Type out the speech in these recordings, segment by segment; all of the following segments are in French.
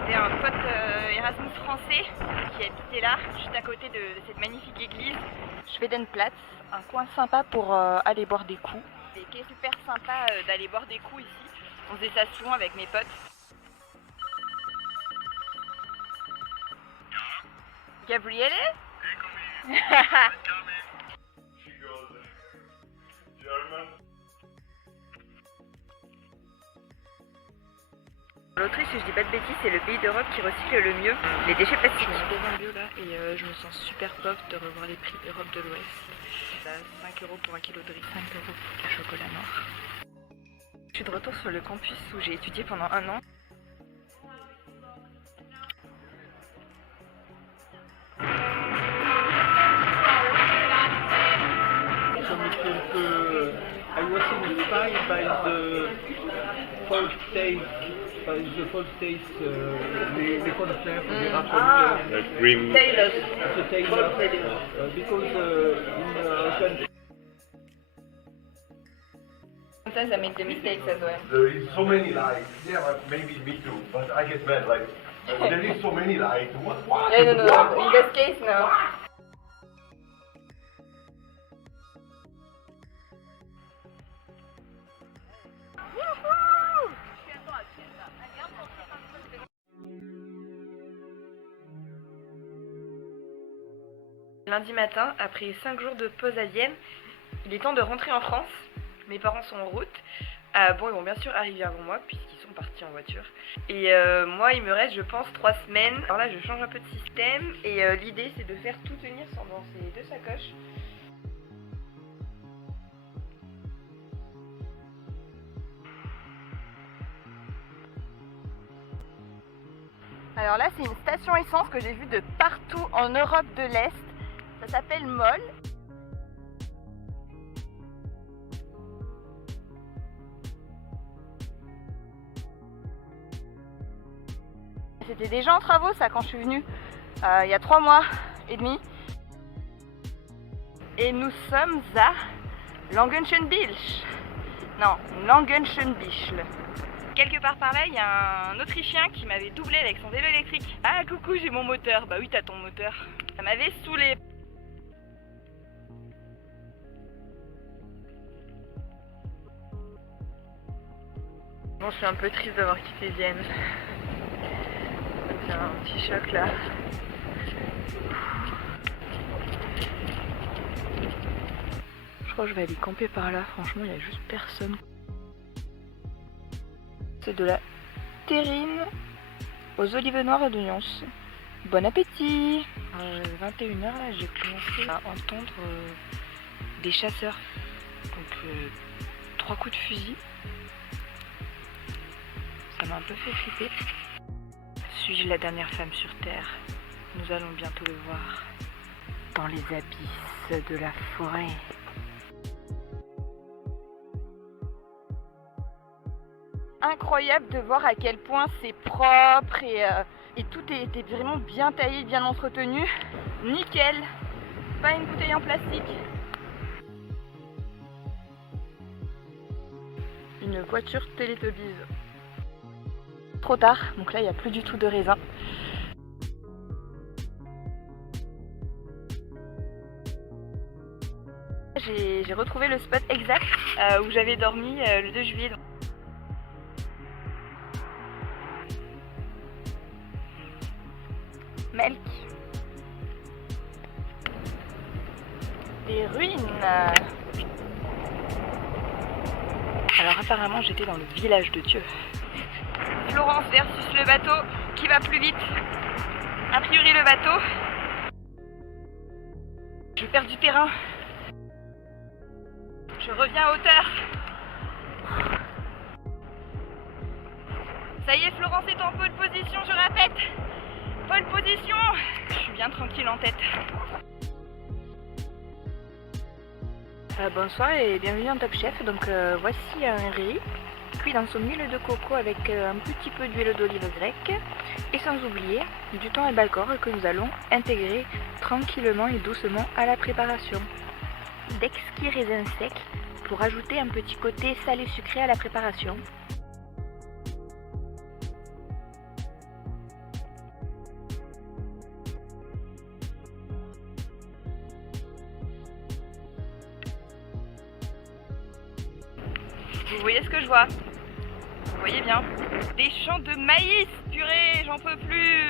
maté un pote Erasmus français qui habitait là, juste à côté de cette magnifique église. Schwedenplatz, un coin sympa pour aller boire des coups. C'est super sympa d'aller boire des coups ici. On faisait ça souvent avec mes potes. Gabriele? L'Autriche, si je dis pas de bêtises, c'est le pays d'Europe qui recycle le mieux les déchets plastiques. Je suis dans un bio là et je me sens super pauvre de revoir les prix d'Europe de l'Ouest. 5 € pour un kilo de riz, 5 € pour du chocolat noir. Je suis de retour sur le campus où j'ai étudié pendant 1 an. I was inspired by the folk taste, les concerts, les rappeurs. Green. Taylor. The Taylor, because in Sometimes I make the mistakes as well. There is so many likes. Yeah, but maybe me too. But I get mad. Like there is so many likes. What? No. In this case, no. Lundi matin, après 5 jours de pause à Vienne, il est temps de rentrer en France. Mes parents sont en route. Bon, ils vont bien sûr arriver avant moi puisqu'ils sont partis en voiture. Et moi, il me reste, je pense, 3 semaines. Alors là, je change un peu de système et l'idée, c'est de faire tout tenir dans ces 2 sacoches. Alors là, c'est une station essence que j'ai vue de partout en Europe de l'Est. Ça s'appelle MOL. C'était déjà en travaux ça quand je suis venue, il y a 3 mois et demi. Et nous sommes à Langenschenbichl. Non, Langenschenbichl. Quelque part par là, il y a un Autrichien qui m'avait doublé avec son vélo électrique. Ah coucou, j'ai mon moteur. Bah oui, t'as ton moteur. Ça m'avait saoulé. Bon, je suis un peu triste d'avoir quitté Vienne. C'est un petit choc là. Je crois que je vais aller camper par là. Franchement, il n'y a juste personne. C'est de la terrine aux olives noires et d'oignons. Bon appétit. 21 h là, j'ai commencé à entendre des chasseurs. Donc 3 coups de fusil. Ça m'a un peu fait flipper. Suis-je la dernière femme sur Terre? Nous allons bientôt le voir. Dans les abysses de la forêt. Incroyable de voir à quel point c'est propre et tout était vraiment bien taillé, bien entretenu. Nickel. Pas une bouteille en plastique. Une voiture Teletubbies. Trop tard, donc là il n'y a plus du tout de raisin. J'ai retrouvé le spot exact où j'avais dormi le 2 juillet. Melk. Des ruines. Alors apparemment j'étais dans le village de Dieu. Florence versus le bateau, qui va plus vite? A priori le bateau. Je perds du terrain. Je reviens à hauteur. Ça y est, Florence est en pole position, je répète. Pole position. Je suis bien tranquille en tête. Bonsoir et bienvenue dans Top Chef. Donc voici un riz cuit dans son huile de coco avec un petit peu d'huile d'olive grecque et sans oublier du thon et balcor que nous allons intégrer tranquillement et doucement à la préparation. D'exquis raisins secs pour ajouter un petit côté salé sucré à la préparation. Vous voyez ce que je vois? Vous voyez bien? Des champs de maïs, purée, j'en peux plus.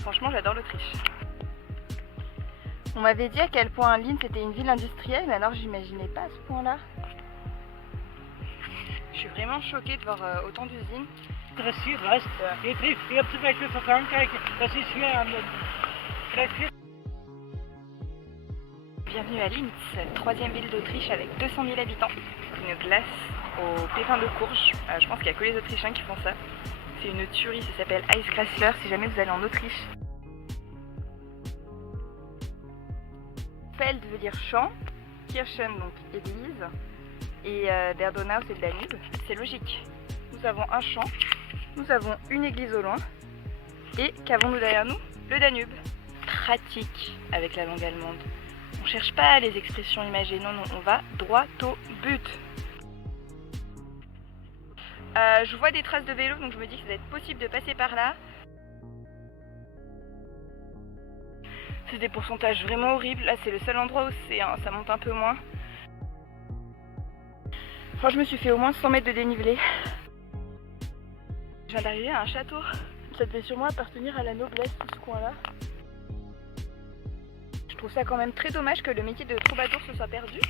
Franchement, j'adore l'Autriche. On m'avait dit à quel point Linz était une ville industrielle, mais alors j'imaginais pas à ce point-là. Je suis vraiment choquée de voir autant d'usines. Interessiert, weißt du? Ich habe zum Beispiel von Frankreich, das ist hier an vielleicht. Bienvenue à Linz, troisième ville d'Autriche avec 200 000 habitants. Une glace aux pépins de courge. Je pense qu'il n'y a que les Autrichiens qui font ça. C'est une tuerie, ça s'appelle Eisgrassler si jamais vous allez en Autriche. Feld veut dire champ, Kirchen donc église, et der Donau c'est le Danube. C'est logique. Nous avons un champ, nous avons une église au loin, et qu'avons-nous derrière nous? Le Danube. Pratique avec la langue allemande. On cherche pas les expressions imagées, non, on va droit au but. Je vois des traces de vélo, donc je me dis que ça va être possible de passer par là. C'est des pourcentages vraiment horribles. Là, c'est le seul endroit où ça monte un peu moins. Enfin, je me suis fait au moins 100 mètres de dénivelé. Je viens d'arriver à un château. Ça devait sûrement appartenir à la noblesse, tout ce coin-là. Je trouve ça quand même très dommage que le métier de troubadour se soit perdu.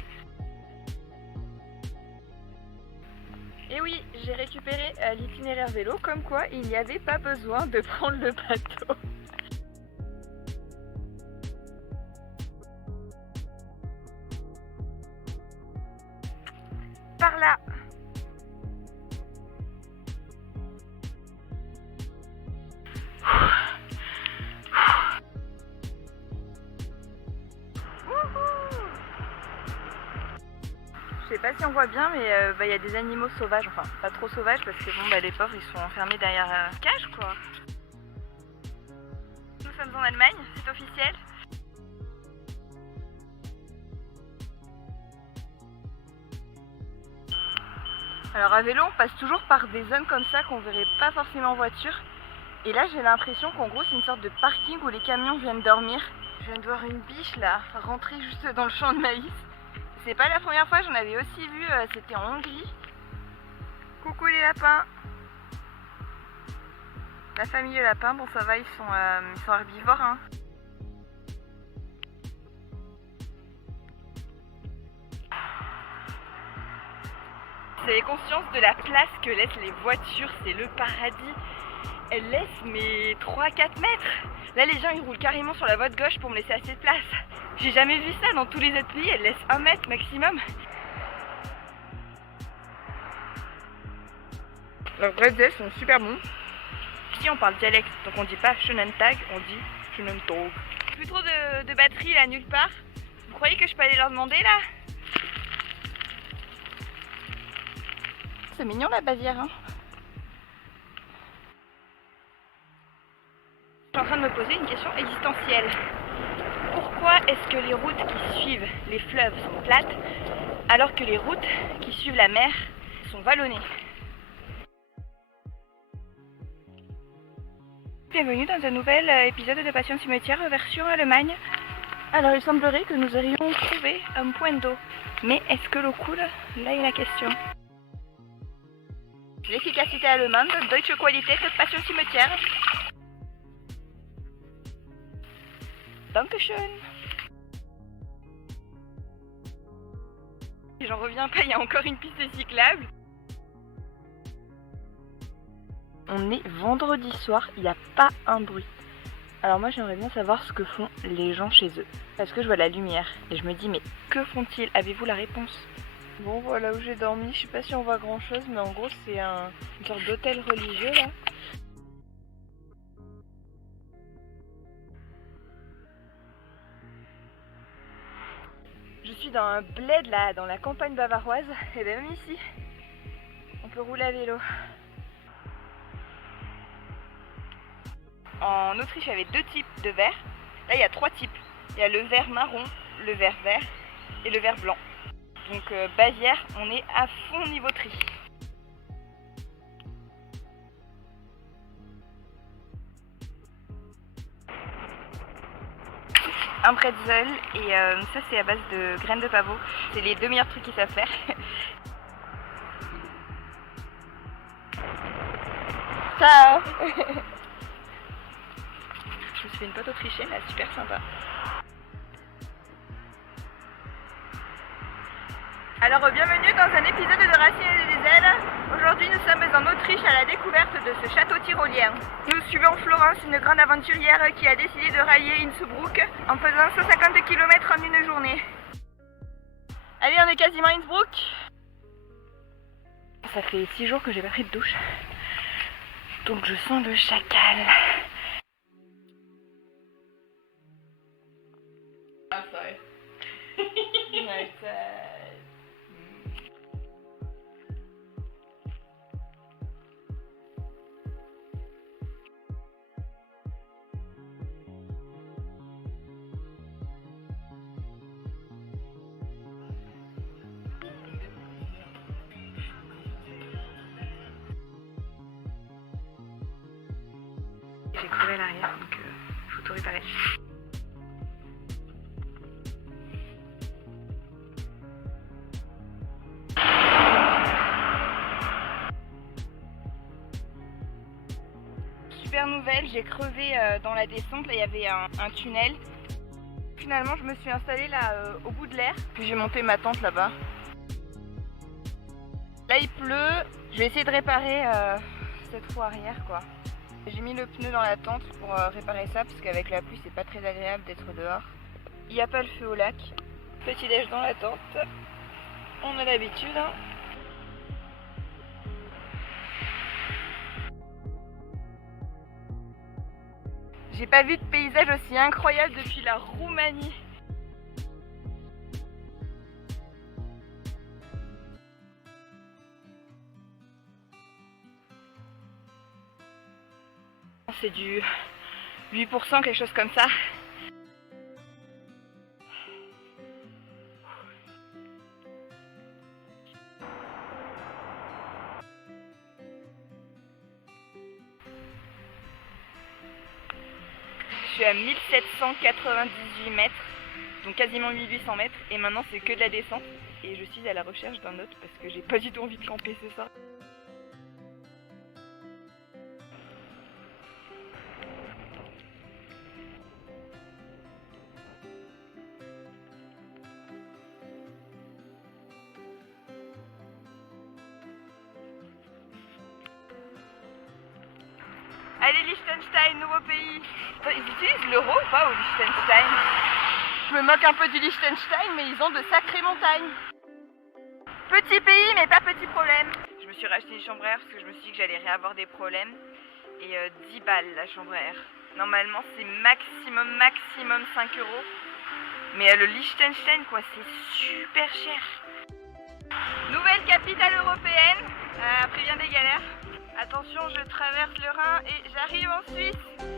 Et oui, j'ai récupéré l'itinéraire vélo, comme quoi il n'y avait pas besoin de prendre le bateau. Par là. Je sais pas si on voit bien, mais y a des animaux sauvages, enfin pas trop sauvages parce que bon, les pauvres ils sont enfermés derrière cage quoi. Nous sommes en Allemagne, c'est officiel. Alors à vélo on passe toujours par des zones comme ça qu'on verrait pas forcément en voiture. Et là j'ai l'impression qu'en gros c'est une sorte de parking où les camions viennent dormir. Je viens de voir une biche là, rentrer juste dans le champ de maïs. C'est pas la première fois, j'en avais aussi vu, c'était en Hongrie. Coucou les lapins. La famille de lapins, bon ça va, ils sont herbivores hein. Vous avez conscience de la place que laissent les voitures, c'est le paradis. Elles laissent mes 3-4 mètres. Là les gens ils roulent carrément sur la voie de gauche pour me laisser assez de place. J'ai jamais vu ça dans tous les autres pays, elles laissent 1 mètre maximum. Leurs bretzels sont super bons. Ici on parle dialecte, donc on dit pas Schönentag, on dit Schönentag. Plus trop de batterie là nulle part. Vous croyez que je peux aller leur demander là? C'est mignon la Bavière hein. Je suis en train de me poser une question existentielle. Pourquoi est-ce que les routes qui suivent les fleuves sont plates alors que les routes qui suivent la mer sont vallonnées? Bienvenue dans un nouvel épisode de Passion Cimetière version Allemagne. Alors il semblerait que nous aurions trouvé un point d'eau. Mais est-ce que l'eau coule? Là est la question. L'efficacité allemande, Deutsche Qualität, Passion Cimetière. Dankeschön. J'en reviens pas, il y a encore une piste cyclable. On est vendredi soir, il n'y a pas un bruit. Alors moi j'aimerais bien savoir ce que font les gens chez eux. Parce que je vois la lumière et je me dis mais que font-ils? Avez-vous la réponse? Bon voilà où j'ai dormi, je sais pas si on voit grand chose mais en gros c'est une sorte d'hôtel religieux là. Je suis dans un bled là, dans la campagne bavaroise, et bien même ici, on peut rouler à vélo. En Autriche, il y avait 2 types de verre. Là, il y a 3 types. Il y a le verre marron, le verre vert et le verre blanc. Donc Bavière, on est à fond niveau tri. un pretzel et ça c'est à base de graines de pavot. C'est les 2 meilleurs trucs qu'ils savent faire. Ciao. Je me suis fait une pote autrichienne, là, super sympa. Alors bienvenue dans un épisode de Racine et des ailes. Aujourd'hui nous sommes en Autriche à la découverte de ce château tyrolien. Nous suivons Florence, une grande aventurière qui a décidé de rallier Innsbruck en faisant 150 km en une journée. Allez, on est quasiment à Innsbruck. Ça fait 6 jours que j'ai pas pris de douche. Donc je sens le chacal. Outside. J'ai crevé l'arrière, donc il faut tout réparer. Super nouvelle, j'ai crevé dans la descente, là il y avait un tunnel. Finalement je me suis installée là au bout de l'air, puis j'ai monté ma tente là-bas. Là il pleut, je vais essayer de réparer cette roue arrière quoi. J'ai mis le pneu dans la tente pour réparer ça parce qu'avec la pluie c'est pas très agréable d'être dehors. Il n'y a pas le feu au lac. Petit déj dans la tente. On a l'habitude. Hein. J'ai pas vu de paysage aussi incroyable depuis la Roumanie. C'est du 8%, quelque chose comme ça. Je suis à 1798 mètres, donc quasiment 1800 mètres, et maintenant c'est que de la descente. Et je suis à la recherche d'un autre parce que j'ai pas du tout envie de camper ce soir. Allez, Liechtenstein, nouveau pays. Ils utilisent l'euro ou pas au Liechtenstein? Je me moque un peu du Liechtenstein, mais ils ont de sacrées montagnes. Petit pays, mais pas petit problème. Je me suis racheté une chambre à air parce que je me suis dit que j'allais réavoir des problèmes. Et 10 balles la chambre à air. Normalement, c'est maximum 5 €. Mais le Liechtenstein, quoi, c'est super cher. Nouvelle capitale européenne, après bien des galères. Attention, je traverse le Rhin et j'arrive en Suisse.